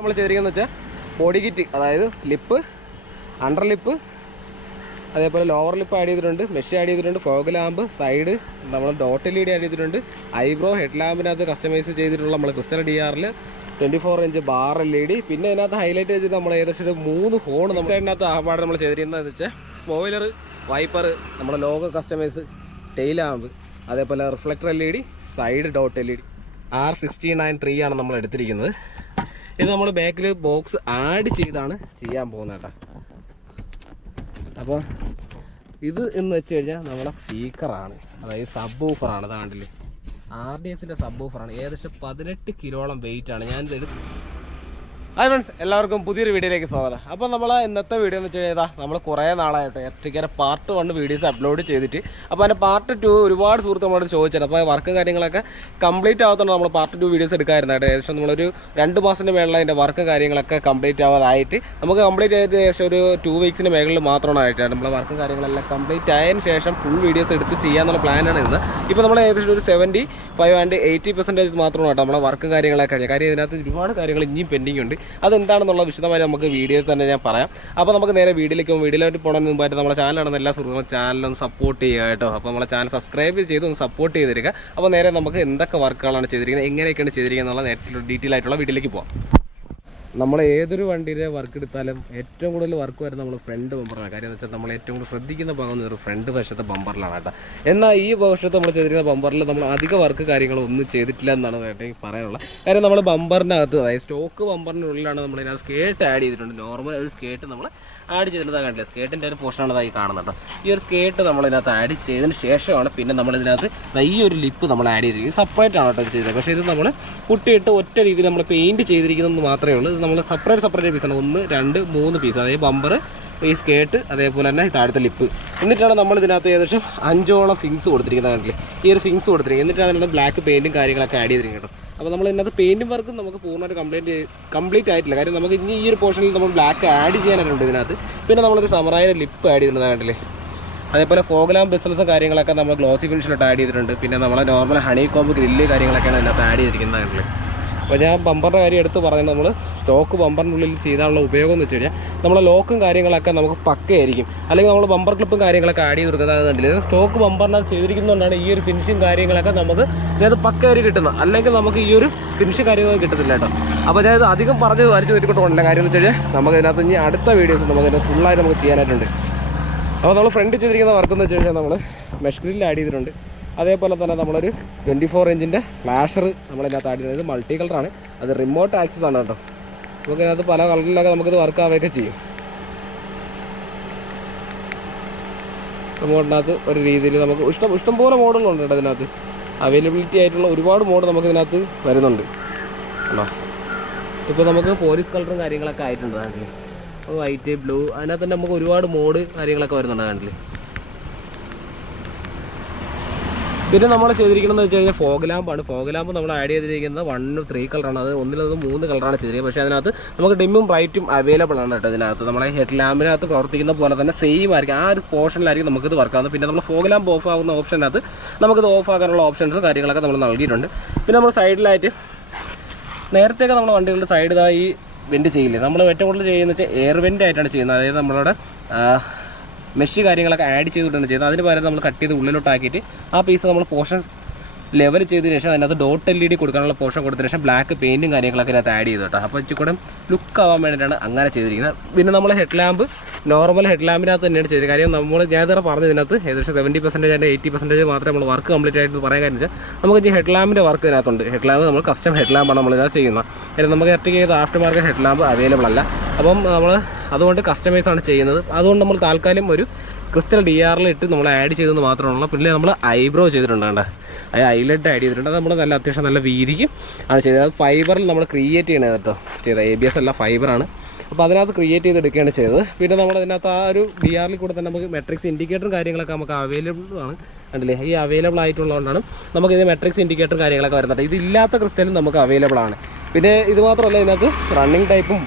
നമ്മൾ ചെയ്തിരിക്കുന്നത് വെച്ചാൽ ബോഡി കിറ്റ്, അതായത് ലിപ്പ്, അണ്ടർ ലിപ്പ്, അതേപോലെ ലോവർ ലിപ്പ് ആഡ് ചെയ്തിട്ടുണ്ട്, മെഷ് ആഡ് ചെയ്തിട്ടുണ്ട്, ഫോഗ് ലാമ്പ്, സൈഡ് നമ്മൾ ഡോട്ട് LED ആഡ് ചെയ്തിട്ടുണ്ട്, ഐബ്രോ, ഹെഡ് ലാമ്പിനകത്ത് കസ്റ്റമൈസ് ചെയ്തിട്ടുള്ള നമ്മൾ crystal DR 24 inch bar LED. പിന്നെ ഇതിനകത്ത് ഹൈലൈറ്റ് ചെയ്ത് നമ്മൾ ഏകദേശം ഒരു 3 ഹോൺ നമ്മൾ സൈഡിനകത്ത് ആപാട് നമ്മൾ ചെയ്തിരിക്കുന്നതെന്ന് വെച്ചാൽ സ്പോയിലർ, വൈപ്പർ, നമ്മുടെ ലോഗോ കസ്റ്റമൈസ്, ടെയിൽ ലാമ്പ്, അതേപോലെ reflector LED, side dot LED. R69 ആണ് നമ്മൾ എടുത്തിരിക്കുന്നത്. ഇത് നമ്മൾ ബാക്കിൽ ബോക്സ് ആഡ് ചെയ്താണ് ചെയ്യാൻ പോകുന്നത് കേട്ടോ. അപ്പോൾ ഇത് എന്ന് വെച്ച് കഴിഞ്ഞാൽ നമ്മുടെ സ്പീക്കറാണ്, അതായത് സബ് ഊഫറാണ്. അതാണ്ടില്ലേ RDSൻ്റെ സബ് ഊഫറാണ്. ഏകദേശം 18 കിലോളം വെയിറ്റ് ആണ്. ഞാനിത് ഹായ് ഫ്രണ്ട്സ്, എല്ലാവർക്കും പുതിയൊരു വീഡിയോയിലേക്ക് സ്വാഗതം. അപ്പോൾ നമ്മൾ ഇന്നത്തെ വീഡിയോ എന്ന് വെച്ച് കഴിഞ്ഞാൽ നമ്മൾ കുറേ നാളായിട്ട് എർട്ടിക്കയുടെ പാർട്ട് 1 വീഡിയോസ് അപ്ലോഡ് ചെയ്തിട്ട്, അപ്പോൾ അതിൻ്റെ പാർട്ട് 2 ഒരുപാട് സുഹൃത്ത് നമ്മളോട് ചോദിച്ചത്. അപ്പോൾ വർക്കും കാര്യങ്ങളൊക്കെ കംപ്ലീറ്റ് ആവാത്തതുകൊണ്ട് നമ്മൾ പാർട്ട് 2 വീഡിയോസ് എടുക്കാമായിരുന്നു. ഏകദേശം നമ്മളൊരു 2 മാസത്തിൻ്റെ മേളിൽ അതിൻ്റെ വർക്കും കാര്യങ്ങളൊക്കെ കംപ്ലീറ്റ് ആവാതായിട്ട് നമുക്ക് കംപ്ലീറ്റ് ആയത് ഏകദേശം ഒരു 2 വീക്സിൻ്റെ മേളിൽ മാത്രമാണ് ആയിട്ടാണ് നമ്മൾ വർക്കും കാര്യങ്ങളെല്ലാം കംപ്ലീറ്റ് ആയതിന് ശേഷം ഫുൾ വീഡിയോസ് എടുത്ത് ചെയ്യാമെന്നുള്ള പ്ലാനാണ് ഇന്ന്. ഇപ്പോൾ നമ്മൾ ഏകദേശം ഒരു 75 and 80% മാത്രമാണ് കേട്ടോ നമ്മളെ വർക്കും കാര്യങ്ങളൊക്കെ കഴിഞ്ഞത്. കാര്യം ഇതിനകത്ത് ഒരുപാട് കാര്യങ്ങൾ ഇനിയും പെൻഡിങ് ഉണ്ട്. അതെന്താണെന്നുള്ള വിശദമായി നമുക്ക് വീഡിയോയിൽ തന്നെ ഞാൻ പറയാം. അപ്പോൾ നമുക്ക് നേരെ വീഡിയോയിലേക്ക് വീഡിയോയിലായിട്ട് പോകുന്നതിന് മുമ്പായിട്ട് നമ്മുടെ ചാനലാണെന്ന് എല്ലാ സുഹൃത്തുക്കളും ചാനലൊന്ന് സപ്പോർട്ട് ചെയ്യുക കേട്ടോ. അപ്പോൾ നമ്മളെ ചാനൽ സബ്സ്ക്രൈബ് ചെയ്ത് ഒന്ന് സപ്പോർട്ട് ചെയ്തിരിക്കുക. അപ്പോൾ നേരെ നമുക്ക് എന്തൊക്കെ വർക്കുകളാണ് ചെയ്തിരിക്കുന്നത്, എങ്ങനെയൊക്കെയാണ് ചെയ്തിരിക്കുന്നത് എന്നുള്ള നേരത്തെ ഡീറ്റെയിൽ ആയിട്ടുള്ള വീഡിയോയിലേക്ക് പോകാം. നമ്മൾ ഏതൊരു വണ്ടിയുടെ വർക്ക് എടുത്താലും ഏറ്റവും കൂടുതൽ വർക്ക് വരുന്നത് നമ്മൾ ഫ്രണ്ട് ബമ്പറാണ്. കാര്യം എന്ന് വെച്ചാൽ നമ്മൾ ഏറ്റവും കൂടുതൽ ശ്രദ്ധിക്കുന്ന ഭാഗം ഒരു ഫ്രണ്ട് വശത്തെ ബമ്പറിലാണ് കേട്ടോ. എന്നാൽ ഈ വശത്ത് നമ്മൾ ചെയ്തിരിക്കുന്ന ബമ്പറിൽ നമ്മൾ അധിക വർക്ക് കാര്യങ്ങളൊന്നും ചെയ്തിട്ടില്ല എന്നാണ് പറയാനുള്ളത്. കാര്യം നമ്മൾ ബമ്പറിനകത്ത്, അതായത് സ്റ്റോക്ക് ബമ്പറിനുള്ളിലാണ് നമ്മൾ ഇതിനകത്ത് സ്കേർട്ട് ആഡ് ചെയ്തിട്ടുണ്ട്. നോർമൽ ഒരു സ്കേർട്ട് നമ്മൾ ആഡ് ചെയ്തിട്ടുള്ളത് കണ്ടില്ല, സ്കേർട്ടിൻ്റെ ഒരു പോർഷനാണ് ഇതായി കാണുന്നത് കേട്ടോ. ഈ ഒരു സ്കേർട്ട് നമ്മളിതിനകത്ത് ആഡ് ചെയ്തതിന് ശേഷമാണ് പിന്നെ നമ്മളിതിനകത്ത് ഈ ഒരു ലിപ്പ് നമ്മൾ ആഡ് ചെയ്തിരിക്കുന്നത്. സെപ്പറേറ്റ് ആണ് കേട്ടോ ചെയ്തത്. പക്ഷേ ഇത് നമ്മൾ പുട്ടിയിട്ട് ഒറ്റ രീതിയിൽ നമ്മൾ പെയിൻറ്റ് ചെയ്തിരിക്കുന്നത് മാത്രമേ ഉള്ളൂ. ഇത് നമ്മൾ സെപ്പറേറ്റ് പീസാണ്, 1, 2, 3 പീസ്. അതായത് ബമ്പർ, ഈ സ്കേർട്ട്, അതേപോലെ തന്നെ താഴത്തെ ലിപ്പ്. എന്നിട്ടാണ് നമ്മൾ ഇതിനകത്ത് ഏകദേശം 5ഓളം ഫിങ്സ് കൊടുത്തിരിക്കുന്നത് കണ്ടില്ലേ, ഈ ഒരു ഫിങ്സ് കൊടുത്തിരിക്കുന്നത്. എന്നിട്ടാണ് അതിനുള്ള ബ്ലാക്ക് പെയിൻറ്റും കാര്യങ്ങളൊക്കെ ആഡ് ചെയ്തിരിക്കുന്നത് കേട്ടോ. അപ്പോൾ നമ്മൾ ഇതിനകത്ത് പെയിൻറ്റും വർക്കും നമുക്ക് പൂർണ്ണമായിട്ട് കംപ്ലീറ്റ് ആയിട്ടില്ല. കാര്യം നമുക്ക് ഇനി ഈ ഒരു പോർഷനിൽ നമ്മൾ ബ്ലാക്ക് ആഡ് ചെയ്യാനായിട്ടുണ്ട് ഇതിനകത്ത്. പിന്നെ നമ്മളൊരു സമറായ ലിപ്പ് ആഡ് ചെയ്തിട്ടുണ്ട് കണ്ടില്ലേ. അതേപോലെ ഫോഗ് ലാമ്പ് ബിസിനസ്സും കാര്യങ്ങളൊക്കെ നമ്മൾ ഗ്ലോസി ഫിനിഷിലോട്ട് ആഡ് ചെയ്തിട്ടുണ്ട്. പിന്നെ നമ്മളെ നോർമൽ ഹണി കോമ്പ് ഗ്രില്ല് കാര്യങ്ങളൊക്കെയാണ് ഇതിനകത്ത് ആഡ് ചെയ്തിരിക്കുന്നത് കണ്ടില്ലേ. അപ്പോൾ ഞാൻ ബമ്പറിൻ്റെ കാര്യം എടുത്ത് പറയുന്നത്, നമ്മൾ സ്റ്റോക്ക് ബമ്പറിനുള്ളിൽ ചെയ്താലുള്ള ഉപയോഗം എന്ന് വെച്ച് കഴിഞ്ഞാൽ നമ്മളെ ലോക്കും കാര്യങ്ങളൊക്കെ നമുക്ക് പക്കയായിരിക്കും. അല്ലെങ്കിൽ നമ്മൾ ബമ്പർ ക്ലിപ്പും കാര്യങ്ങളൊക്കെ ആഡ് ചെയ്ത് കൊടുക്കുന്നത് കണ്ടില്ല. സ്റ്റോക്ക് ബമ്പറിനകത്ത് ചെയ്തിരിക്കുന്നതുകൊണ്ടാണ് ഈ ഒരു ഫിനിഷിങ് കാര്യങ്ങളൊക്കെ നമുക്ക് ഇത് പക്കയായി കിട്ടുന്നത്. അല്ലെങ്കിൽ നമുക്ക് ഈ ഒരു ഫിനിഷിങ് കാര്യങ്ങളൊന്നും കിട്ടത്തില്ല കേട്ടോ. അപ്പോൾ ഞാൻ അധികം വരച്ച് തെറ്റിക്കൊണ്ടില്ല. കാര്യം എന്ന് വെച്ച് കഴിഞ്ഞാൽ നമുക്ക് ഇതിനകത്ത് ഇനി അടുത്ത വീഡിയോസ് നമുക്ക് ഫുള്ളായിട്ട് നമുക്ക് ചെയ്യാനായിട്ടുണ്ട്. അപ്പോൾ നമ്മൾ ഫ്രണ്ട് ചെയ്തിരിക്കുന്ന വർക്ക് എന്ന് വെച്ച് കഴിഞ്ഞാൽ നമ്മൾ മെഷ് ഗ്രില്ല് ആഡ് ചെയ്തിട്ടുണ്ട്. അതേപോലെ തന്നെ നമ്മളൊരു 24 ഇഞ്ചിൻ്റെ ഫ്ലാഷർ നമ്മളിതിനകത്ത് ആഡ് ചെയ്യുന്നത് മൾട്ടി കളറാണ്. അത് റിമോട്ട് ആക്സസ് ആണ് കേട്ടോ. നമുക്ക് ഇതിനകത്ത് പല കളറിലൊക്കെ നമുക്കിത് വർക്ക് ആവുകയൊക്കെ ചെയ്യും. റിമോട്ടിനകത്ത് ഒരു രീതിയിൽ നമുക്ക് ഇഷ്ടംപോലെ മോഡലുണ്ട് കേട്ടോ. ഇതിനകത്ത് അവൈലബിലിറ്റി ആയിട്ടുള്ള ഒരുപാട് മോഡ് നമുക്ക് ഇതിനകത്ത് വരുന്നുണ്ട് കേട്ടോ. ഇപ്പോൾ നമുക്ക് പോലീസ് കളറും കാര്യങ്ങളൊക്കെ ആയിട്ടുണ്ട് കാണില്ലേ. അപ്പോൾ വൈറ്റ്, ബ്ലൂ, അതിനകത്ത് തന്നെ നമുക്ക് ഒരുപാട് മോഡ് കാര്യങ്ങളൊക്കെ വരുന്നുണ്ട് കാണില്ലേ. പിന്നെ നമ്മൾ ചെയ്തിരിക്കുന്നത് വെച്ച് കഴിഞ്ഞാൽ ഫോഗ് ലാമ്പാണ്. ഫോഗ് ലാമ്പ് നമ്മൾ ആഡ് ചെയ്തിരിക്കുന്നത് 1, 3 കളറാണ്. അത് 1 3 കളറാണ് ചെയ്തിരിക്കുന്നത്. പക്ഷേ അതിനകത്ത് നമുക്ക് ഡിമ്മും ബ്രൈറ്റും അവൈലബിൾ ആണ് കേട്ടോ. ഇതിനകത്ത് നമ്മളെ ഹെഡ് ലാമ്പിനകത്ത് പ്രവർത്തിക്കുന്ന പോലെ തന്നെ സെയിം ആയിരിക്കും. ആ ഒരു പോർഷനിലായിരിക്കും നമുക്കിത് വർക്കാവുന്നത്. പിന്നെ നമ്മൾ ഫോഗ് ലാമ്പ് ഓഫ് ആകുന്ന ഓപ്ഷനകത്ത് നമുക്കിത് ഓഫ് ആക്കാനുള്ള ഓപ്ഷൻസും കാര്യങ്ങളൊക്കെ നമ്മൾ നൽകിയിട്ടുണ്ട്. പിന്നെ നമ്മൾ സൈഡിലായിട്ട് നേരത്തെയൊക്കെ നമ്മുടെ വണ്ടികളുടെ സൈഡിലായി വെൻറ്റ് ചെയ്യില്ലേ, നമ്മൾ ഏറ്റവും കൂടുതൽ ചെയ്യുന്നത് വെച്ചാൽ എയർ വെൻ്റ് ആയിട്ടാണ് ചെയ്യുന്നത്. അതായത് നമ്മളുടെ മെഷ് കാര്യങ്ങളൊക്കെ ആഡ് ചെയ്തിട്ടാണ് ചെയ്യുന്നത്. അതിന് പകരം നമ്മൾ കട്ട് ചെയ്ത് ഉള്ളിലോട്ടാക്കിയിട്ട് ആ പീസ് നമ്മൾ പോർഷൻ ലെവൽ ചെയ്തതിന് ശേഷം അതിനകത്ത് ഡോട്ട് LED കൊടുക്കാനുള്ള പോർഷൻ കൊടുത്തതിന് ശേഷം ബ്ലാക്ക് പെയിൻറ്റും കാര്യങ്ങളൊക്കെ അതിനകത്ത് ആഡ് ചെയ്തു കേട്ടോ. അപ്പോൾ ഇച്ചിരി ലുക്ക് ആവാൻ വേണ്ടിയിട്ടാണ് അങ്ങനെ ചെയ്തിരിക്കുന്നത്. പിന്നെ നമ്മൾ ഹെഡ് ലാമ്പ് നോർമൽ ഹെഡ് ലാമ്പിനകത്ത് തന്നെയാണ് ചെയ്തത്. കാര്യം നമ്മൾ ഞാൻ ഇതുവരെ പറഞ്ഞതിനകത്ത് ഏകദേശം 70% and 80% മാത്രമേ നമ്മൾ വർക്ക് കംപ്ലീറ്റ് ആയിട്ട് പറയാൻ കാര്യം വെച്ചാൽ നമുക്ക് ഈ ഹെഡ് ലാമ്പിൻ്റെ വർക്ക് ഇതിനകത്തുണ്ട്. ഹെഡ് ലാമ്പ് നമ്മൾ കസ്റ്റം ഹെഡ് ലാമ്പാണ് നമ്മളിതിനകത്ത് ചെയ്യുന്നത്. കാര്യം നമുക്ക് എർട്ടിക്ക ചെയ്ത് after market head lamp available അല്ല. അപ്പം നമ്മൾ അതുകൊണ്ട് കസ്റ്റമൈസാണ് ചെയ്യുന്നത്. അതുകൊണ്ട് നമ്മൾ താൽക്കാലം ഒരു ക്രിസ്റ്റൽ DR ഇട്ട് നമ്മൾ ആഡ് ചെയ്തെന്ന് മാത്രമല്ല. പിന്നെ നമ്മൾ ഐബ്രോ ചെയ്തിട്ടുണ്ട് കേട്ടോ. അത് ഐലൈറ്റ് ആഡ് ചെയ്തിട്ടുണ്ട്. അത് നമ്മൾ നല്ല അത്യാവശ്യം നല്ല വീതിക്ക് ആണ് ചെയ്തത്. അത് ഫൈബറിൽ നമ്മൾ ക്രിയേറ്റ് ചെയ്യണത് കേട്ടോ ചെയ്തത്. ABS അല്ല, ഫൈബറാണ്. അപ്പോൾ അതിനകത്ത് ക്രിയേറ്റ് ചെയ്തെടുക്കുകയാണ് ചെയ്തത്. പിന്നെ നമ്മൾ അതിനകത്ത് ആ ഒരു DR കൂടെ തന്നെ നമുക്ക് മെട്രിക്സ് ഇൻഡിക്കേറ്ററും കാര്യങ്ങളൊക്കെ നമുക്ക് അവൈലബിൾ ആണ് കണ്ടില്ലേ. ഈ അവൈലബിൾ ആയിട്ടുള്ളതുകൊണ്ടാണ് നമുക്ക് ഇത് മെട്രിക്സ് ഇൻഡിക്കേറ്ററും കാര്യങ്ങളൊക്കെ വരുന്നത്. ഇതില്ലാത്ത ക്രിസ്റ്റലും നമുക്ക് അവൈലബിൾ ആണ്. പിന്നെ ഇത് മാത്രമല്ല, ഇതിനകത്ത് റണ്ണിങ് ടൈപ്പും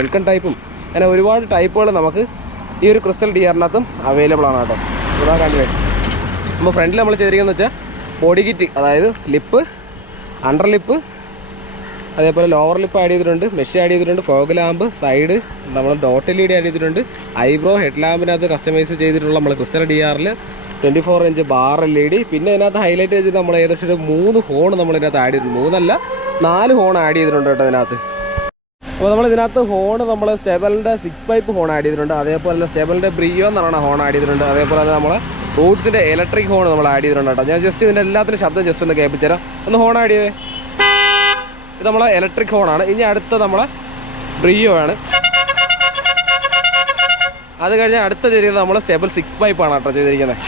വെൽക്കം ടൈപ്പും അങ്ങനെ ഒരുപാട് ടൈപ്പുകൾ നമുക്ക് ഈ ഒരു ക്രിസ്റ്റൽ DRനകത്തും അവൈലബിൾ ആണ് കേട്ടോ. ഇതാ കണ്ടില്ലേ. അപ്പോൾ ഫ്രണ്ടിൽ നമ്മൾ ചെയ്തിരിക്കുന്നത് വെച്ചാൽ ബോഡി കിറ്റ്, അതായത് ലിപ്പ്, അണ്ടർ ലിപ്പ്, അതേപോലെ ലോവർ ലിപ്പ് ആഡ് ചെയ്തിട്ടുണ്ട്, മെഷ് ആഡ് ചെയ്തിട്ടുണ്ട്, ഫോഗ് ലാമ്പ്, സൈഡ് നമ്മൾ ഡോട്ട് LED ആഡ് ചെയ്തിട്ടുണ്ട്, ഐബ്രോ ഹെഡ് ലാമ്പിനകത്ത് കസ്റ്റമൈസ് ചെയ്തിട്ടുള്ള നമ്മൾ crystal DRL 24 inch bar LED. പിന്നെ ഇതിനകത്ത് ഹൈലൈറ്റ് ചെയ്ത് നമ്മൾ ഏകദേശം ഒരു 3 ഹോൺ നമ്മൾ ഇതിനകത്ത് ആഡ് ചെയ്തിട്ടുണ്ട്, 3 അല്ല 4 ഹോൺ ആഡ് ചെയ്തിട്ടുണ്ട് കേട്ടോ ഇതിനകത്ത്. അപ്പോൾ നമ്മൾ ഇതിനകത്ത് ഹോൺ നമ്മൾ സ്റ്റെബലിൻ്റെ 6 പൈപ്പ് ഹോൺ ആഡ് ചെയ്തിട്ടുണ്ട്, അതേപോലെ തന്നെ സ്റ്റെബലിൻ്റെ ബ്രിയോ എന്ന് പറയുന്ന ഹോൺ ആഡ് ചെയ്തിട്ടുണ്ട്, അതേപോലെ തന്നെ നമ്മൾ റൂട്ട്സിൻ്റെ ഇലക്ട്രിക് ഹോൺ നമ്മൾ ആഡ് ചെയ്തിട്ടുണ്ട് കേട്ടോ. ഞാൻ ജസ്റ്റ് ഇതിൻ്റെ എല്ലാത്തിനും ശബ്ദം ജസ്റ്റ് ഒന്ന് കേൾപ്പിച്ചുതരാം. ഒന്ന് ഹോൺ ആഡ് ചെയ്തേ. ഇത് നമ്മളെ ഇലക്ട്രിക് ഹോണാണ്. ഇനി അടുത്ത നമ്മളെ ബ്രിയോ ആണ്. അത് കഴിഞ്ഞാൽ അടുത്ത ചെയ്തിരിക്കുന്നത് നമ്മൾ സ്റ്റെബിൾ 6 പൈപ്പാണ് കേട്ടോ ചെയ്തിരിക്കുന്നത്.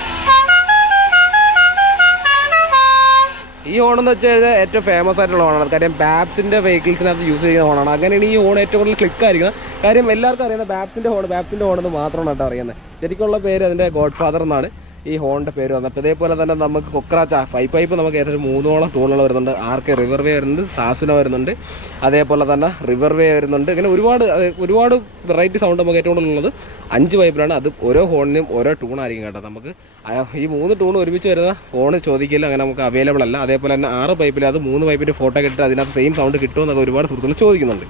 ഈ ഹോണെന്ന് വെച്ച് കഴിഞ്ഞാൽ ഏറ്റവും ഫേമസ് ആയിട്ടുള്ള ഹോണാണ്. കാര്യം ബാബ്സിൻ്റെ വെഹിക്കിൾസിനകത്ത് യൂസ് ചെയ്യുന്ന ഹോണാണ്. അങ്ങനെയാണ് ഈ ഹോൺ ഏറ്റവും കൂടുതൽ ക്ലിക്കായിരിക്കുന്നത്. കാര്യം എല്ലാവർക്കും അറിയുന്നത് ബാബ്സിൻ്റെ ഹോണെന്ന് മാത്രമാണ് കേട്ടോ അറിയുന്നത്. ശരിക്കുള്ള പേര് അതിൻ്റെ ഗോഡ് ഫാദർ എന്നാണ് ഈ ഹോണിൻ്റെ പേര് വന്നത്. അപ്പോൾ ഇതേപോലെ തന്നെ നമുക്ക് കൊക്രാച്ച 5 പൈപ്പ് നമുക്ക് ഏകദേശം 3ഓളം ടൂണുകൾ വരുന്നുണ്ട്. RK റിവർ വേ വരുന്നുണ്ട്, സാസുന വരുന്നുണ്ട്, അതേപോലെ തന്നെ റിവർ വേ വരുന്നുണ്ട്. ഇങ്ങനെ ഒരുപാട് വെറൈറ്റി സൗണ്ട് നമുക്ക് ഏറ്റവും കൂടുതലുള്ളത് 5 പൈപ്പിലാണ്. അത് ഓരോ ഹോണിനും ഓരോ ടൂണായിരിക്കും കേട്ടോ. നമുക്ക് ഈ 3 ടൂൺ ഒരുമിച്ച് വരുന്ന ഹോൺ ചോദിക്കില്ല, അങ്ങനെ നമുക്ക് അവൈലബിൾ അല്ല. അതേപോലെ തന്നെ 6 പൈപ്പിൽ അത് 3 പൈപ്പിൻ്റെ ഫോട്ടോ കിട്ടിയിട്ട് അതിനകത്ത് സെയിം സൗണ്ട് കിട്ടുമെന്നൊക്കെ ഒരുപാട് സുഹൃത്തുക്കൾ ചോദിക്കുന്നുണ്ട്.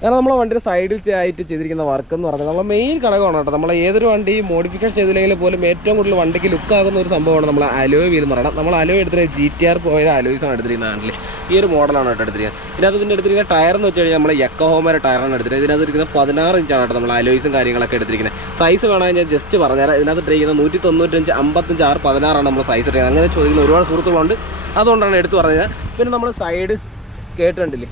കാരണം നമ്മളെ വണ്ടിയുടെ സൈഡിൽ ആയിട്ട് ചെയ്തിരിക്കുന്ന വർക്ക് എന്ന് പറഞ്ഞാൽ നമ്മളെ മെയിൻ ഘടകമാണ് കേട്ടോ. നമ്മൾ ഏതൊരു വണ്ടി മോഡിഫിക്കേഷൻ ചെയ്തില്ലെങ്കിൽ പോലും ഏറ്റവും കൂടുതൽ വണ്ടിക്ക് ലുക്ക് ആകുന്ന ഒരു സംഭവമാണ് നമ്മൾ അലോയ് വീൽ എന്ന് പറയുന്നത്. നമ്മൾ അലോയ് എടുത്തിട്ട് GTR പോയ അലോയ്സാണ് എടുത്തിരിക്കുന്നത് ആണെങ്കിൽ ഈ ഒരു മോഡലാണ് കേട്ടോ എടുത്തിരിക്കുന്നത്. ഇതിനകത്ത് പിന്നെ എടുത്തിരിക്കുന്ന ടയർ എന്ന് വെച്ച് കഴിഞ്ഞാൽ നമ്മൾ യക്കോഹോമയുടെ ടയറാണ് എടുത്തിരിക്കുന്നത്. ഇതിനകത്ത് ഇരിക്കുന്ന 16 ഇഞ്ചാണ് കേട്ടോ നമ്മൾ അലോയ്സും കാര്യങ്ങളൊക്കെ എടുത്തിരിക്കുന്നത്. സൈസ് വേണമെങ്കിൽ ഞാൻ ജസ്റ്റ് പറഞ്ഞുതരാം. ഇതിനകത്ത് ഇട്ടിരിക്കുന്നത് 195, 55, 6, 16 നമ്മൾ സൈസ് ഇട്ടിരിക്കുന്നത്. അങ്ങനെ ചോദിക്കുന്ന ഒരുപാട് സുഹൃത്തുക്കളുണ്ട്, അതുകൊണ്ടാണ് എടുത്ത് പറഞ്ഞത്. പിന്നെ നമ്മൾ സൈഡ് സ്കേർട്ട് കണ്ടില്ലേ,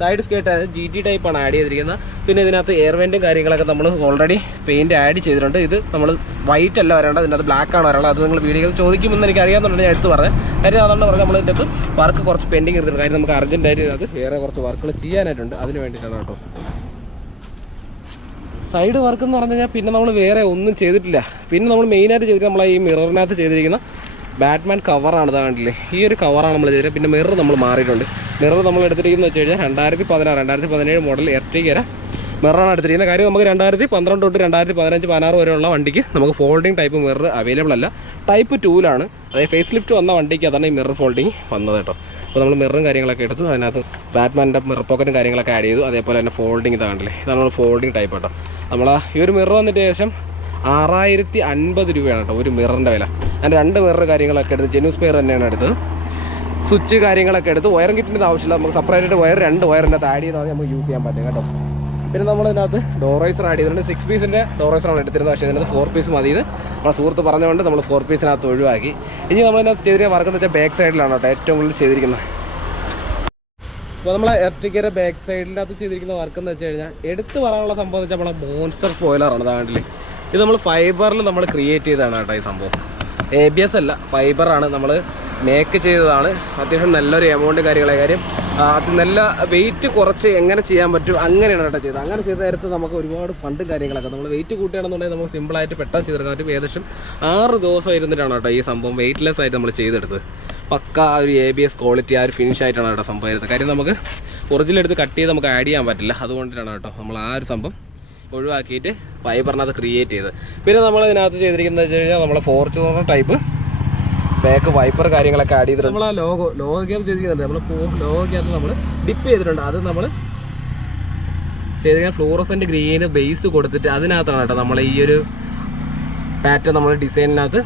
സൈഡ് സ്കേർട്ട് GT ടൈപ്പാണ് ആഡ് ചെയ്തിരിക്കുന്നത്. പിന്നെ ഇതിനകത്ത് എയർവെൻറ്റും കാര്യങ്ങളൊക്കെ നമ്മൾ ഓൾറെഡി പെയിൻറ്റ് ആഡ് ചെയ്തിട്ടുണ്ട്. ഇത് നമ്മൾ വൈറ്റ് അല്ല വരേണ്ടത്, ഇതിനകത്ത് ബ്ലാക്ക് ആണ് വരേണ്ടത്. അത് നിങ്ങൾ വീഡിയോ ചോദിക്കുമെന്ന് എനിക്ക് അറിയാമെന്നുണ്ട്, ഞാൻ എടുത്ത് പറഞ്ഞത്. കാര്യം അതുകൊണ്ട് പറഞ്ഞാൽ നമ്മൾ ഇതിനകത്ത് വർക്ക് കുറച്ച് പെൻഡിങ് എടുത്തിട്ടുണ്ട്. കാര്യം നമുക്ക് അർജൻറ്റായിട്ട് ഇതിനകത്ത് വേറെ കുറച്ച് വർക്കുകൾ ചെയ്യാനായിട്ടുണ്ട്, അതിന് വേണ്ടിയിട്ടാണ് കേട്ടോ. സൈഡ് വർക്ക് എന്ന് പറഞ്ഞു കഴിഞ്ഞാൽ പിന്നെ നമ്മൾ വേറെ ഒന്നും ചെയ്തിട്ടില്ല. പിന്നെ നമ്മൾ മെയിനായിട്ട് ചെയ്തിട്ട് നമ്മളെ ഈ മിററിനകത്ത് ചെയ്തിരിക്കുന്ന ബാറ്റ്മാൻ കവറാണ്. ഇതാണ്ടില്ലേ, ഈ ഒരു കവറാണ് നമ്മൾ ചെയ്തത്. പിന്നെ മിറർ നമ്മൾ മാറിയിട്ടുണ്ട്. മിറർ നമ്മൾ എടുത്തിരിക്കുന്നത് വെച്ച് കഴിഞ്ഞാൽ 2016, 2017 മോഡൽ എർട്ടിഗയുടെ മിററാണ് എടുത്തിരിക്കുന്നത്. കാര്യം നമുക്ക് 2012 തൊട്ട് 2015, 16 വരെയുള്ള വണ്ടിക്ക് നമുക്ക് ഫോൾഡിങ് ടൈപ്പ് മിറർ അവൈലബിൾ അല്ല. ടൈപ്പ് 2ലാണ്, അതായത് ഫേസ് ലിഫ്റ്റ് വന്ന വണ്ടിക്ക് അതാണ് ഈ മിറർ ഫോൾഡിങ് വന്നത് കേട്ടോ. അപ്പോൾ നമ്മൾ മിററും കാര്യങ്ങളൊക്കെ എടുത്തു, അതിനകത്ത് ബാറ്റ്മാൻ്റെ മിറർ പോക്കറ്റും കാര്യങ്ങളൊക്കെ ആഡ് ചെയ്തു. അതേപോലെ തന്നെ ഫോൾഡിങ് ഇതാണ്ടില്ലേ, ഇതാണ് നമ്മൾ ഫോൾഡിങ് ടൈപ്പ് കേട്ടോ. നമ്മൾ ഈ ഒരു മിറർ വന്നിട്ട് ഏകദേശം 6050 രൂപയാണ് കേട്ടോ ഒരു മിററിൻ്റെ വില. ഞാൻ 2 മിറർ കാര്യങ്ങളൊക്കെ എടുത്ത് ജെന്യു സ്പെയർ തന്നെയാണ് എടുത്തത്. സ്വിച്ച് കാര്യങ്ങളൊക്കെ എടുത്ത് വയറും കിട്ടുന്നത് ആവശ്യമില്ല, നമുക്ക് സെപ്പറേറ്റ് വയർ 2 വയറിനകത്ത് ആഡ് ചെയ്താൽ നമുക്ക് യൂസ് ചെയ്യാൻ പറ്റും കേട്ടോ. പിന്നെ നമ്മളിതിനകത്ത് ഡോറൈസർ ആഡ് ചെയ്തിട്ടുണ്ട്. 6 പീസിൻ്റെ ഡോറൈസറാണ് എടുത്തിരുന്നത്, പക്ഷേ ഇതിനകത്ത് 4 പീസ് മതി. ഇത് നമ്മളെ സുഹൃത്ത് പറഞ്ഞുകൊണ്ട് നമ്മൾ 4 പീസിനകത്ത് ഒഴിവാക്കി. ഇനി നമ്മളിതിനകത്ത് ചെയ്തിരിക്കുന്ന വർക്ക് എന്ന് വെച്ചാൽ ബാക്ക് സൈഡിലാണ് കേട്ടോ ഏറ്റവും കൂടുതൽ ചെയ്തിരിക്കുന്നത്. അപ്പോൾ നമ്മളെ എർട്ടിഗയുടെ ബാക്ക് സൈഡിനകത്ത് ചെയ്തിരിക്കുന്ന വർക്ക് എന്ന് വെച്ച് കഴിഞ്ഞാൽ എടുത്ത് പറയാനുള്ള സംഭവം എന്ന് വെച്ചാൽ നമ്മളെ മോൺസ്റ്റർ സ്പോയിലറാണ്. അതാണ്ടില്ലേ, ഇത് നമ്മൾ ഫൈബറിൽ നമ്മൾ ക്രിയേറ്റ് ചെയ്തതാണ് കേട്ടോ ഈ സംഭവം. ABS അല്ല, ഫൈബറാണ് നമ്മൾ മേക്ക് ചെയ്തതാണ്. അത്യാവശ്യം നല്ലൊരു എമൗണ്ട് കാര്യങ്ങളെ കാര്യം അത് നല്ല വെയിറ്റ് കുറച്ച് എങ്ങനെ ചെയ്യാൻ പറ്റും അങ്ങനെയാണ് കേട്ടോ ചെയ്തത്. അങ്ങനെ ചെയ്ത നേരത്ത് നമുക്ക് ഒരുപാട് ഫണ്ടും കാര്യങ്ങളൊക്കെ നമ്മൾ വെയിറ്റ് കൂട്ടുകയാണെന്നുണ്ടെങ്കിൽ നമുക്ക് സിമ്പിളായിട്ട് പെട്ടെന്ന് ചെയ്തെടുക്കാൻ പറ്റും. ഏകദേശം 6 ദിവസം ഇരുന്നിട്ടാണ് കേട്ടോ ഈ സംഭവം വെയിറ്റ്ലെസ് ആയിട്ട് നമ്മൾ ചെയ്തെടുത്തത്. പക്ക ഒരു ABS ക്വാളിറ്റി ആ ഒരു ഫിനിഷ് ആയിട്ടാണ് കേട്ടോ സംഭവം ചെയ്തത്. കാര്യം നമുക്ക് ഒറിജിനൽ എടുത്ത് കട്ട് ചെയ്ത് നമുക്ക് ആഡ് ചെയ്യാൻ പറ്റില്ല, അതുകൊണ്ടിട്ടാണ് കേട്ടോ നമ്മൾ ആ ഒരു സംഭവം ഒഴിവാക്കിയിട്ട് ഫൈബറിനകത്ത് ക്രിയേറ്റ് ചെയ്ത്. പിന്നെ നമ്മൾ ഇതിനകത്ത് ചെയ്തിരിക്കുന്നത് വെച്ച് കഴിഞ്ഞാൽ നമ്മളെ ഫോർച്യൂണർ ടൈപ്പ് ബാക്ക് വൈപ്പർ കാര്യങ്ങളൊക്കെ ആഡ് ചെയ്തിട്ടുണ്ട്. നമ്മൾ ആ ലോഗോക്കകത്ത് ചെയ്തിരിക്കുന്നുണ്ട്, നമ്മൾ ലോഗോക്കകത്ത് നമ്മൾ ഡിപ്പ് ചെയ്തിട്ടുണ്ട്. അത് നമ്മൾ ചെയ്തിരിക്കുന്ന ഫ്ലോറസെൻ്റ് ഗ്രീന് ബേസ് കൊടുത്തിട്ട് അതിനകത്താണ് കേട്ടോ നമ്മൾ ഈ ഒരു പാറ്റേൺ നമ്മൾ ഡിസൈനിനകത്ത്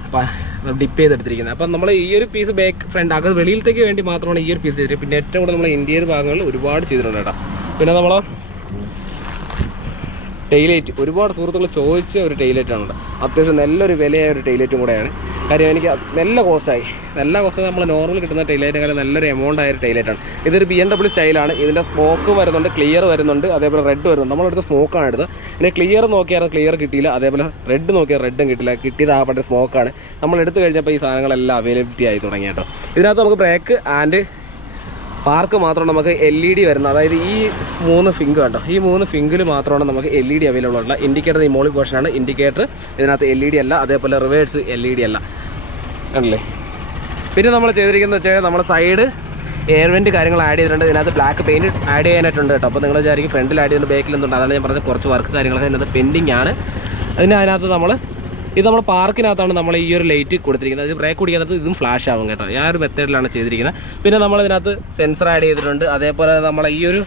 ഡിപ്പ് ചെയ്തെടുത്തിരിക്കുന്നത്. അപ്പം നമ്മൾ ഈ ഒരു പീസ് ബാക്ക് ഫ്രണ്ട് അകത്ത് വെളിയിലത്തേക്ക് വേണ്ടി മാത്രമാണ് ഈ ഒരു പീസ് ചെയ്തിട്ട്. പിന്നെ ഏറ്റവും കൂടുതൽ നമ്മൾ ഇന്ത്യൻ ഭാഗങ്ങളിൽ ഒരുപാട് ചെയ്തിട്ടുണ്ട് കേട്ടോ. പിന്നെ നമ്മൾ ടെയിലൈറ്റ് ഒരുപാട് സുഹൃത്തുക്കൾ ചോദിച്ച ഒരു ടെയിലൈറ്റാണ്. അത്യാവശ്യം നല്ലൊരു വിലയായ ഒരു ടെയിലൈറ്റും കൂടെയാണ്. കാര്യം എനിക്ക് നല്ല കോസ്റ്റായി നമ്മൾ നോർമൽ കിട്ടുന്ന ടെയിലൈറ്റിനെക്കാളും നല്ലൊരു എമൗണ്ട് ആയ ഒരു ടെയിലൈറ്റാണ്. ഇതൊരു BMW സ്റ്റൈലാണ്. ഇതിൻ്റെ സ്മോക്ക് വരുന്നുണ്ട്, ക്ലിയർ വരുന്നുണ്ട്, അതേപോലെ റെഡ് വരുന്നുണ്ട്. നമ്മളെടുത്ത് സ്മോക്കാണ് എടുത്തത്. പിന്നെ ക്ലിയർ നോക്കിയാലും ക്ലിയർ കിട്ടിയില്ല, അതേപോലെ റെഡ് നോക്കിയാൽ റെഡും കിട്ടില്ല. കിട്ടിയത് ആ പറ്റ സ്മോക്കാണ്. നമ്മൾ എടുത്തു കഴിഞ്ഞപ്പോൾ ഈ സാധനങ്ങളെല്ലാം അവൈലബിലിറ്റി ആയി തുടങ്ങി കേട്ടോ. ഇതിനകത്ത് നമുക്ക് ബ്രേക്ക് ആൻഡ് പാർക്ക് മാത്രമാണ് നമുക്ക് LED വരുന്നത്. അതായത് ഈ 3 ഫിങ്ക് കണ്ടോ, ഈ 3 ഫിങ്കിൽ മാത്രമാണ് നമുക്ക് LED അവൈലബിൾ ഉള്ള. ഇൻഡിക്കേറ്റർ ഈ മോളിൽ പോർഷനാണ് ഇൻഡിക്കേറ്റർ, ഇതിനകത്ത് LED അല്ല. അതേപോലെ റിവേഴ്സ് LED അല്ല, കണ്ടില്ലേ. പിന്നെ നമ്മൾ ചെയ്തിരിക്കുന്നത് വെച്ച് കഴിഞ്ഞാൽ നമ്മൾ സൈഡ് എയർവെൻറ്റ് കാര്യങ്ങൾ ആഡ് ചെയ്തിട്ടുണ്ട്. ഇതിനകത്ത് ബ്ലാക്ക് പെയിൻറ്റ് ആഡ് ചെയ്യാനായിട്ടുണ്ട് കേട്ടോ. അപ്പോൾ നിങ്ങൾ വിചാരിക്കും ഫ്രണ്ടിൽ ആഡ് ചെയ്തിട്ട് ബാക്കിൽ എന്തുണ്ട്, അതാണ് ഞാൻ പറഞ്ഞത് കുറച്ച് വർക്ക് കാര്യങ്ങളൊക്കെ ഇതിനകത്ത് പെൻഡിങ് ആണ്. അതിനകത്ത് നമ്മൾ ഇത് നമ്മൾ പാർക്കിനകത്താണ് നമ്മൾ ഈ ഒരു ലൈറ്റ് കൊടുത്തിരിക്കുന്നത്. അത് ബ്രേക്ക് കുടിക്കാത്ത ഇതും ഫ്ലാഷ് ആവും കേട്ടോ. ആ ഒരു മെത്തേഡിലാണ് ചെയ്തിരിക്കുന്നത്. പിന്നെ നമ്മൾ ഇതിനകത്ത് സെൻസർ ആഡ് ചെയ്തിട്ടുണ്ട്. അതേപോലെ നമ്മളെ ഈ ഒരു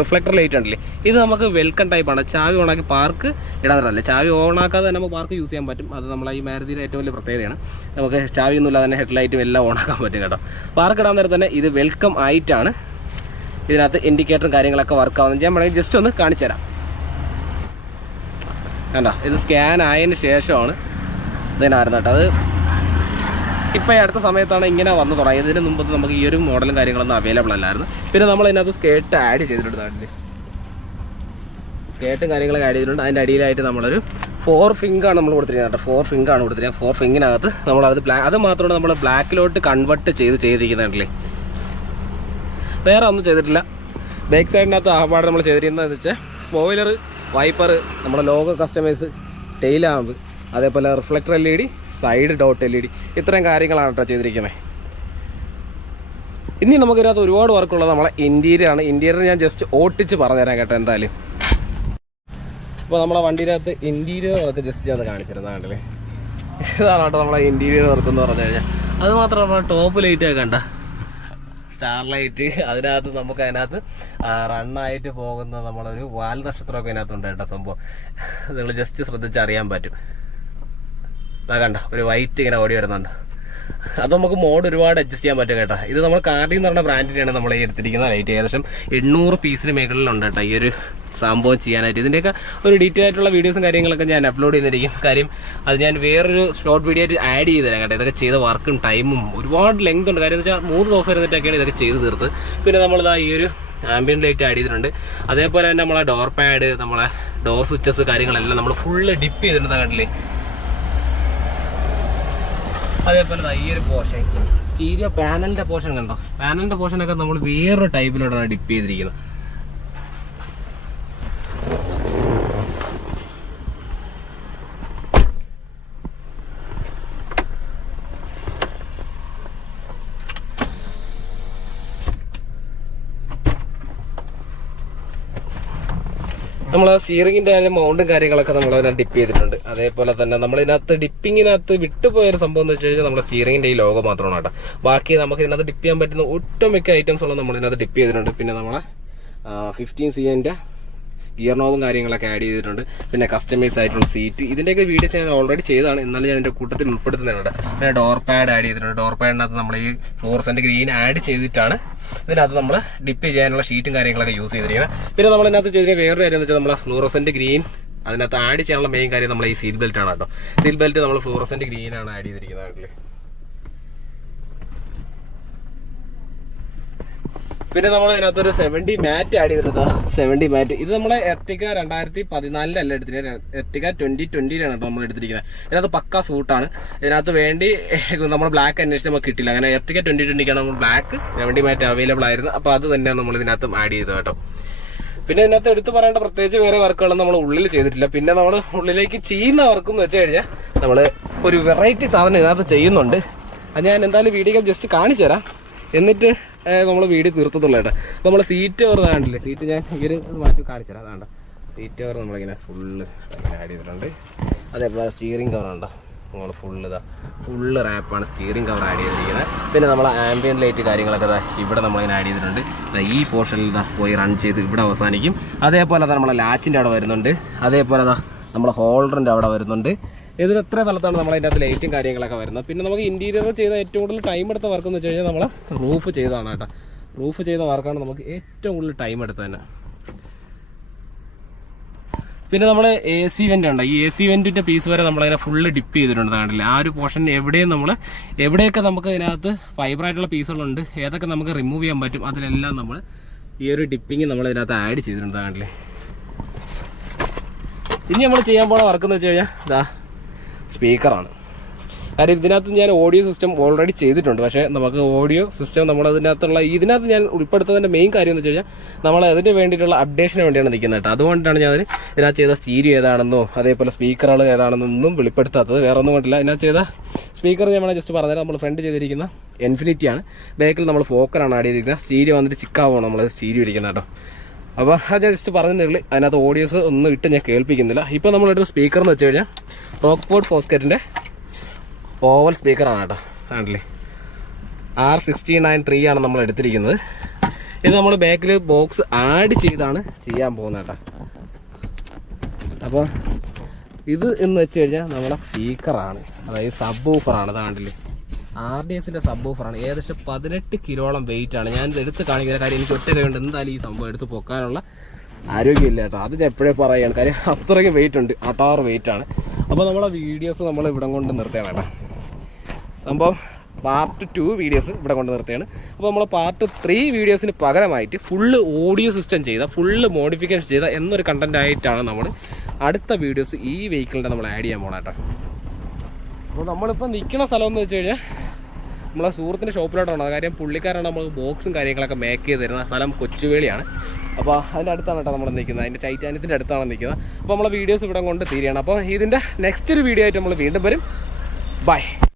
റിഫ്ലക്ടർ ലൈറ്റ് ഉണ്ടല്ലേ, ഇത് നമുക്ക് വെൽക്കം ടൈപ്പാണ്. ചാവി ഓണാക്കി പാർക്ക് ഇടാറില്ല. ചാവി ഓണാക്കാതെ തന്നെ നമുക്ക് പാർക്ക് യൂസ് ചെയ്യാൻ പറ്റും. അത് നമ്മളെ ഈ മാരുതിയുടെ ഏറ്റവും വലിയ പ്രത്യേകതയാണ്. നമുക്ക് ചാവി ഒന്നുമില്ല തന്നെ ഹെഡ്ലൈറ്റും എല്ലാം ഓണാക്കാൻ പറ്റും കേട്ടോ. പാർക്ക് ഇടാൻ നേരം തന്നെ ഇത് വെൽക്കം ആയിട്ടാണ് ഇതിനകത്ത് ഇൻഡിക്കേറ്ററും കാര്യങ്ങളൊക്കെ വർക്ക് ആവുന്നത്. ഞാൻ വേണമെങ്കിൽ ജസ്റ്റ് ഒന്ന് കാണിച്ചു തരാം. കണ്ടോ, ഇത് സ്കാൻ ആയതിന് ശേഷമാണ് ഇതിനായിരുന്നു കേട്ടോ. അത് ഇപ്പോൾ ഈ അടുത്ത സമയത്താണ് ഇങ്ങനെ വന്നു തുടങ്ങിയത്. ഇതിന് മുമ്പ് നമുക്ക് ഈ ഒരു മോഡലും കാര്യങ്ങളൊന്നും അവൈലബിൾ അല്ലായിരുന്നു. പിന്നെ നമ്മൾ ഇതിനകത്ത് സ്കേർട്ട് ആഡ് ചെയ്തിട്ടുണ്ട്. നാട്ടിൽ സ്കേർട്ടും കാര്യങ്ങളൊക്കെ ആഡ് ചെയ്തിട്ടുണ്ട്. അതിൻ്റെ അടിയിലായിട്ട് നമ്മളൊരു 4 ഫിംഗാണ് നമ്മൾ കൊടുത്തിരിക്കുന്നത് കേട്ടോ. 4 ഫിംഗാണ് കൊടുത്തിരിക്കുന്നത്. 4 ഫിംഗിനകത്ത് നമ്മളത് അത് മാത്രമാണ് നമ്മൾ ബ്ലാക്കിലോട്ട് കൺവെർട്ട് ചെയ്തിരിക്കുന്നുണ്ടല്ലേ. വേറെ ഒന്നും ചെയ്തിട്ടില്ല. ബാക്ക് സൈഡിനകത്ത് ആപാട് നമ്മൾ ചെയ്തിരിക്കുന്നതെന്ന് വെച്ചാൽ സ്പോയിലർ, വൈപ്പർ, നമ്മുടെ ലോഗോ കസ്റ്റമൈസ്, ടെയിൽ ലാമ്പ്, അതേപോലെ reflector LED, side dot LED, ഇത്രയും കാര്യങ്ങളാണ് കേട്ടോ ചെയ്തിരിക്കുന്നത്. ഇനി നമുക്കിതിനകത്ത് ഒരുപാട് വർക്കുള്ളത് നമ്മളെ ഇൻറ്റീരിയർ ആണ്. ഇൻറ്റീരിയർ ഞാൻ ജസ്റ്റ് ഓട്ടിച്ച് പറഞ്ഞുതരാം കേട്ടോ എന്തായാലും. അപ്പോൾ നമ്മളെ വണ്ടിയിനകത്ത് ഇൻറ്റീരിയർ വർക്ക് ജസ്റ്റ് ഞാൻ കാണിച്ചിരുന്നതാണ്ടല്ലേ. ഇതാണ് കേട്ടോ നമ്മളെ ഇൻറ്റീരിയർ വർക്ക് എന്ന് പറഞ്ഞു കഴിഞ്ഞാൽ. അത് മാത്രം നമ്മളെ ടോപ്പ് ലൈറ്റൊക്കെ കണ്ട സ്റ്റാർ ലൈറ്റ്, അതിനകത്ത് നമുക്ക് അതിനകത്ത് റണ്ണായിട്ട് പോകുന്ന നമ്മളൊരു വാൽ നക്ഷത്രമൊക്കെ അതിനകത്തുണ്ട് കേട്ടോ. സംഭവം നിങ്ങൾ ജസ്റ്റ് ശ്രദ്ധിച്ചറിയാൻ പറ്റും. അതാ കണ്ട ഒരു വൈറ്റ് ഇങ്ങനെ ഓടി വരുന്നുണ്ട്. അത് നമുക്ക് മോഡ് ഒരുപാട് അഡ്ജസ്റ്റ് ചെയ്യാൻ പറ്റും കേട്ടോ. ഇത് നമ്മൾ കാർഡി എന്ന് പറഞ്ഞ ബ്രാൻഡിനെയാണ് നമ്മൾ ഈ എടുത്തിരിക്കുന്ന ലൈറ്റ്. ഏകദേശം 800 പീസിന് മേഖലയിലുണ്ട് കേട്ടോ ഈ ഒരു സംഭവം ചെയ്യാനായിട്ട്. ഇതിൻ്റെയൊക്കെ ഒരു ഡീറ്റെയിൽ ആയിട്ടുള്ള വീഡിയോസും കാര്യങ്ങളൊക്കെ ഞാൻ അപ്ലോഡ് ചെയ്തിരിക്കും. കാര്യം അത് ഞാൻ വേറൊരു ഷോർട്ട് വീഡിയോ ആയിട്ട് ആഡ് ചെയ്ത് തരാം കേട്ടോ. ഇതൊക്കെ ചെയ്ത വർക്കും ടൈമും ഒരുപാട് ലെങ്ത് ഉണ്ട്. കാര്യം എന്ന് വെച്ചാൽ 3 ദിവസം ഇരുന്നിട്ടൊക്കെയാണ് ഇതൊക്കെ ചെയ്ത് തീർത്ത്. പിന്നെ നമ്മളിതാ ഈ ഒരു ആംബിയൻ ലൈറ്റ് ആഡ് ചെയ്തിട്ടുണ്ട്. അതേപോലെ തന്നെ നമ്മളെ ഡോർ പാഡ്, നമ്മളെ ഡോർ സ്വിച്ചസ് കാര്യങ്ങളെല്ലാം നമ്മൾ ഫുള്ള് ഡിപ്പ് ചെയ്തിട്ടുണ്ട് കണ്ടില്ലേ. അതേപോലെ ഈ ഒരു പോർഷൻ സ്റ്റീരിയോ പാനലിന്റെ പോർഷൻ കണ്ടോ. പാനലിന്റെ പോർഷനൊക്കെ നമ്മൾ വേറൊരു ടൈപ്പിലോട്ടാണ് ഡിപ്പ് ചെയ്തിരിക്കുന്നത്. നമ്മൾ സ്റ്റിയറിംഗിന്റെ മൗണ്ടും കാര്യങ്ങളൊക്കെ നമ്മൾ അതിനകത്ത് ഡിപ്പ് ചെയ്തിട്ടുണ്ട്. അതേപോലെ തന്നെ നമ്മളിതിനകത്ത് ഡിപ്പിങ്ങിനകത്ത് വിട്ടുപോയൊരു സംഭവം എന്ന് വെച്ച് കഴിഞ്ഞാൽ നമ്മുടെ സ്റ്റിയറിംഗിന്റെ ഈ ലോഗോ മാത്രമാണ് കേട്ടോ. ബാക്കി നമുക്ക് ഇതിനകത്ത് ഡിപ്പ് ചെയ്യാൻ പറ്റുന്ന ഒട്ടുമിക്ക ഐറ്റംസ് ഉള്ളത് നമ്മൾ ഇതിനകത്ത് ഡിപ്പ് ചെയ്തിട്ടുണ്ട്. പിന്നെ നമ്മളെ 15cc ഗിയർ നോബും കാര്യങ്ങളൊക്കെ ആഡ് ചെയ്തിട്ടുണ്ട്. പിന്നെ കസ്റ്റമൈസ് ആയിട്ടുള്ള സീറ്റ്, ഇതിന്റെയൊക്കെ വീഡിയോസ് ഞാൻ ഓൾറെഡി ചെയ്താണ്, എന്നാലും ഞാൻ ഇതിന്റെ കൂട്ടത്തിൽ ഉൾപ്പെടുത്തുന്നുണ്ട്. പിന്നെ ഡോർ പാഡ് ആഡ് ചെയ്തിട്ടുണ്ട്. ഡോർ പാഡിനകത്ത് നമ്മൾ ഈ ഫ്ലോറസെന്റ് ഗ്രീൻ ആഡ് ചെയ്തിട്ടാണ് ഇതിനകത്ത് നമ്മൾ ഡിപ്പ് ചെയ്യാനുള്ള ഷീറ്റും കാര്യങ്ങളൊക്കെ യൂസ് ചെയ്തിരിക്കുന്നത്. പിന്നെ നമ്മൾ ഇതിനകത്ത് ചെയ്തിരിക്കുന്ന വേറൊരു കാര്യം എന്ന് വെച്ചാൽ നമ്മളെ ഫ്ലോറസെന്റ് ഗ്രീൻ അതിനകത്ത് ആഡ് ചെയ്യാനുള്ള മെയിൻ കാര്യം നമ്മൾ ഈ സീറ്റ് ബെൽറ്റ് ആണ് കേട്ടോ. സീറ്റ് ബെൽറ്റ് നമ്മൾ ഫ്ലോറസെന്റ് ഗ്രീൻ ആണ് ആഡ് ചെയ്തിരിക്കുന്നത്. പിന്നെ നമ്മൾ ഇതിനകത്തൊരു 70 മാറ്റ് ആഡ് ചെയ്തിട്ടുണ്ട്. 70 മാറ്റ് ഇത് നമ്മളെ എർട്ടിക 2014 എടുത്തിരിക്കുന്നത്. എർട്ടിക 2020 നമ്മൾ എടുത്തിരിക്കുന്നത്. ഇതിനകത്ത് പക്ക സൂട്ടാണ്. ഇതിനകത്ത് വേണ്ടി നമ്മൾ ബ്ലാക്ക് അന്വേഷിച്ച് നമുക്ക് കിട്ടില്ല. അങ്ങനെ എർട്ടിക 2020 നമ്മൾ ബ്ലാക്ക് 70 മാറ്റ് അവൈലബിൾ ആയിരുന്നു. അപ്പൊ അത് തന്നെയാണ് നമ്മൾ ഇതിനകത്ത് ആഡ് ചെയ്തത് കേട്ടോ. പിന്നെ ഇതിനകത്ത് എടുത്തു പറയേണ്ട പ്രത്യേകിച്ച് വേറെ വർക്കുകളൊന്നും നമ്മൾ ഉള്ളിൽ ചെയ്തിട്ടില്ല. പിന്നെ നമ്മൾ ഉള്ളിലേക്ക് ചെയ്യുന്ന വർക്ക് എന്ന് വെച്ച് കഴിഞ്ഞാൽ നമ്മൾ ഒരു വെറൈറ്റി സാധനം ഇതിനകത്ത് ചെയ്യുന്നുണ്ട്. അത് ഞാൻ എന്തായാലും വീഡിയോ ജസ്റ്റ് കാണിച്ചു തരാം, എന്നിട്ട് നമ്മൾ വീഡിയോ തീർത്തത്തുള്ളൂ കേട്ടോ. അപ്പോൾ നമ്മൾ സീറ്റ് കവർ താണ്ടില്ലേ, സീറ്റ് ഞാൻ ഇങ്ങനെ മാറ്റി കാണിച്ചു തരാം. അതാണ്ട സീറ്റ് കവർ നമ്മളിങ്ങനെ ഫുള്ള് ഇങ്ങനെ ആഡ് ചെയ്തിട്ടുണ്ട്. അതേപോലെ സ്റ്റിയറിംഗ് കവർ ഉണ്ടോ, നമ്മൾ ഫുള്ള് റാപ്പാണ് സ്റ്റിയറിംഗ് കവർ ആഡ് ചെയ്തിരിക്കുന്നത്. പിന്നെ നമ്മൾ ആംബിയൻ ലൈറ്റ് കാര്യങ്ങളൊക്കെ ഇവിടെ നമ്മളിങ്ങനെ ആഡ് ചെയ്തിട്ടുണ്ട്. ഈ പോർഷനിൽ പോയി റൺ ചെയ്ത് ഇവിടെ അവസാനിക്കും. അതേപോലെ നമ്മളെ ലാച്ചിൻ്റെ അവിടെ വരുന്നുണ്ട്. അതേപോലെ നമ്മളെ ഹോൾഡറിൻ്റെ അവിടെ വരുന്നുണ്ട്. ഇതിന് എത്ര സ്ഥലത്താണ് നമ്മൾ അതിൻ്റെ അകത്ത് ലൈറ്റും കാര്യങ്ങളൊക്കെ വരുന്നത്. പിന്നെ നമുക്ക് ഇൻറ്റീരിയർ ചെയ്ത ഏറ്റവും കൂടുതൽ ടൈം എടുത്ത വർക്ക് എന്ന് വെച്ച് കഴിഞ്ഞാൽ നമ്മൾ റൂഫ് ചെയ്തതാണ് കേട്ടോ. റൂഫ് ചെയ്ത വർക്കാണ് നമുക്ക് ഏറ്റവും കൂടുതൽ ടൈം എടുത്തത് തന്നെ. പിന്നെ നമ്മൾ AC വെന്റ് ഉണ്ട്. ഈ AC വെന്റിന്റെ പീസ് വരെ നമ്മളതിനെ ഫുള്ള് ഡിപ്പ് ചെയ്തിട്ടുണ്ട് കണ്ടില്ലേ. ആ ഒരു പോർഷൻ എവിടെയൊക്കെ നമുക്ക് ഇതിനകത്ത് ഫൈബറായിട്ടുള്ള പീസുകളുണ്ട്, ഏതൊക്കെ നമുക്ക് റിമൂവ് ചെയ്യാൻ പറ്റും, അതിലെല്ലാം നമ്മൾ ഈ ഒരു ഡിപ്പിങ് നമ്മൾ ഇതിനകത്ത് ആഡ് ചെയ്തിട്ടുണ്ട് കണ്ടില്ലേ. ഇനി നമ്മൾ ചെയ്യാൻ പോണ വർക്ക് എന്ന് വെച്ച് കഴിഞ്ഞാൽ സ്പീക്കറാണ്. കാര്യം ഇതിനകത്ത് ഞാൻ ഓഡിയോ സിസ്റ്റം ഓൾറെഡി ചെയ്തിട്ടുണ്ട്. പക്ഷേ നമുക്ക് ഓഡിയോ സിസ്റ്റം ഇതിനകത്ത് ഞാൻ ഉൾപ്പെടുത്തുന്നതിൻ്റെ മെയിൻ കാര്യം എന്ന് വെച്ച് കഴിഞ്ഞാൽ നമ്മൾ അതിന് വേണ്ടിയിട്ടുള്ള അപ്ഡേഷന് വേണ്ടിയാണ് നിൽക്കുന്നത് കേട്ടോ. അതുകൊണ്ടാണ് ഞാൻ ഇതിനകത്ത് ചെയ്ത സ്റ്റീരിയോ ഏതാണെന്നോ അതേപോലെ സ്പീക്കറുകൾ ഏതാണെന്നൊന്നും വെളിപ്പെടുത്താത്തത്. വേറെ ഒന്നും കൊണ്ടില്ല. ഇതിനകത്ത് ചെയ്ത സ്പീക്കർ ഞാൻ ജസ്റ്റ് പറഞ്ഞാൽ നമ്മൾ ഫ്രണ്ട് ചെയ്തിരിക്കുന്ന ഇൻഫിനിറ്റി ആണ്. ബാക്കിൽ നമ്മൾ ഫോക്കറാണ് ആഡ് ചെയ്തിരിക്കുന്നത്. സ്റ്റീരിയോ വന്നിട്ട് ചിക്കാവാണ് നമ്മൾ സ്റ്റീരിയോ ഇരിക്കുന്നത് കേട്ടോ. അപ്പോൾ അത് ഞാൻ ജസ്റ്റ് പറഞ്ഞതേ അതിനകത്ത് ഓഡിയോസ് ഒന്നും ഇട്ട് ഞാൻ കേൾപ്പിക്കുന്നില്ല. ഇപ്പോൾ നമ്മളെടുത്ത സ്പീക്കർ എന്ന് വെച്ച് കഴിഞ്ഞാൽ റോക്ക്ഫോർഡ് ഫോസ്കറ്റിൻ്റെ ഓവൽ സ്പീക്കറാണ് കേട്ടോ. ആണല്ലേ R69 ആണ് നമ്മൾ എടുത്തിരിക്കുന്നത്. ഇത് നമ്മൾ ബാക്കിൽ ബോക്സ് ആഡ് ചെയ്താണ് ചെയ്യാൻ പോകുന്നത് കേട്ടോ. അപ്പോൾ ഇത് എന്ന് വെച്ച് കഴിഞ്ഞാൽ നമ്മുടെ സ്പീക്കറാണ്, അതായത് സബ് ഊഫറാണ്. അതാണ്ടില്ലേ RDSൻ്റെ സബ് ഊഫറാണ്. ഏകദേശം 18 കിലോളം വെയിറ്റ് ആണ്. ഞാൻ എടുത്ത് കാണിക്കുന്ന കാര്യം എനിക്ക് ഒറ്റ കൈ കൊണ്ട് എന്തായാലും ഈ സംഭവം എടുത്ത് പൊക്കാനുള്ള ആരോഗ്യമില്ല കേട്ടോ. അത് ഞാൻ എപ്പോഴേ പറയുകയാണ്, കാര്യം അത്രയ്ക്ക് വെയിറ്റ് ഉണ്ട്, അട്ടാറ് വെയിറ്റ് ആണ്. അപ്പോൾ നമ്മളെ വീഡിയോസ് നമ്മൾ ഇവിടെ കൊണ്ട് നിർത്തുകയാണ് കേട്ടോ. സംഭവം പാർട്ട് 2 വീഡിയോസ് ഇവിടെ കൊണ്ട് നിർത്തുകയാണ്. അപ്പോൾ നമ്മൾ പാർട്ട് 3 വീഡിയോസിന് പകരമായിട്ട് ഫുള്ള് ഓഡിയോ സിസ്റ്റം ചെയ്ത, ഫുള്ള് മോഡിഫിക്കേഷൻ ചെയ്ത എന്നൊരു കണ്ടന്റ് ആയിട്ടാണ് നമ്മൾ അടുത്ത വീഡിയോസ് ഈ വെഹിക്കിളിൻ്റെ നമ്മൾ ആഡ് ചെയ്യാൻ പോകണം കേട്ടോ. അപ്പോൾ നമ്മളിപ്പോൾ നിൽക്കുന്ന സ്ഥലം എന്ന് വെച്ച് കഴിഞ്ഞാൽ നമ്മളെ സുഹൃത്തിൻ്റെ ഷോപ്പിലോട്ടാണ്. കാര്യം പുള്ളിക്കാരാണ് നമ്മൾ ബോക്സും കാര്യങ്ങളൊക്കെ മേക്ക് ചെയ്ത് തരുന്ന സ്ഥലം കൊച്ചുവേളിയാണ്. അപ്പോൾ അതിൻ്റെ അടുത്താണ് കേട്ടോ നമ്മൾ നിൽക്കുന്നത്, അതിൻ്റെ ടൈറ്റാനിയത്തിൻ്റെ അടുത്താണ് നിൽക്കുന്നത്. അപ്പോൾ നമ്മളെ വീഡിയോസ് ഇവിടെ കൊണ്ട് തീരുകയാണ്. അപ്പോൾ ഇതിൻ്റെ നെക്സ്റ്റ് ഒരു വീഡിയോ ആയിട്ട് നമ്മൾ വീണ്ടും വരും. ബൈ.